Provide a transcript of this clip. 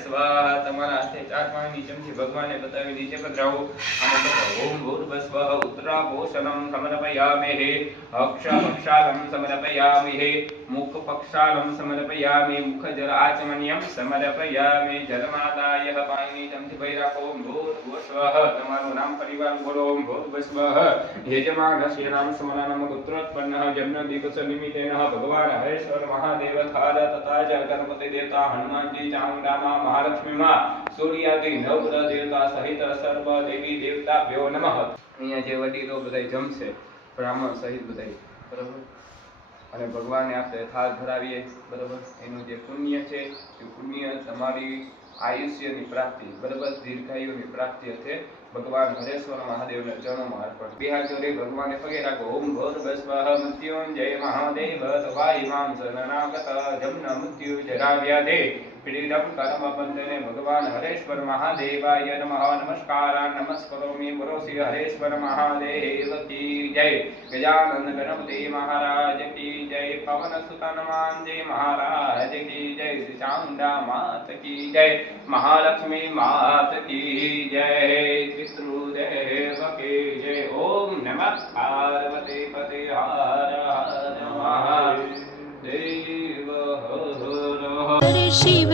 સ્વાહા તમારા હાથે 4 પાણીની ચમચી ભગવાનને બતાવી નીચે પધરાવો અને બતાવો ઓમ ભૂર્ભુવઃ ઉત્તરાભૂષણમ સમર્પયામિ અક્ષપક્ષાલમ સમર્પયામિ મુખપક્ષાલમ સમર્પયામિ મુખજલાચમન્યમ સમર્પયામિ જલમાતાય પાણીની ચમચી ભરી રાખો ઓમ ભૂર્ભુવઃ તમારું નામ પરિવાર બોલો ઓમ ભૂર્ભુવઃ યજમાનસ્ય નામ સ્મરણમ પુત્રોત્પન્નઃ જન્મદિવસ નિમિત્તેન ભગવાન હરેશ્વર મહાદેવ થાર તથા ચ ગણપતિ દેવતા હનુમાનજી ચામુંડા મહાલક્ષ્મી માં સૂર્યાદિ નવગ્રહ દેવતા સહિત સર્વ દેવી દેવતાભ્યો નમઃ। અહીંયા જે વડીલો બધા જમશે બ્રાહ્મણ સહિત બધા બરાબર અને ભગવાનને આપણે થાળ ધરાવીએ બરાબર એનું જે પુણ્ય છે એ પુણ્ય તમારી આયુષ્યની પ્રાપ્તિ બરાબર દીર્ઘાયુની પ્રાપ્તિ છે ભગવાન હરેશ્વર મહાદેવના ચરણોમાં અર્પણ બિહાર જોડે ભગવાનને પગે રાખો ઓમ ભૂર્ભુવઃ મૃત્યુંજય મહાદેવ તવાઈમામ શરણાગત જમ્ન મૃત્યુ જરા વ્યાધે પીડિતમ કર્મ બંધને ભગવાન હરેશ્વર મહાદેવાય નમઃ નમસ્કાર નમસ્કરોમિ બોલો શ્રી હરેશ્વર મહાદેવ કી જય ગજાનંદ ગણપતિ મહારાજ કી જય પવન સુત હનુમાન જી મહારાજ કી જય શ્રી ચામુંડા માત કી જય મહાલક્ષ્મી માત કી જય पितृदेव के जय ओम नमः पार्वती पते हर हर महादेव हर हर शिव।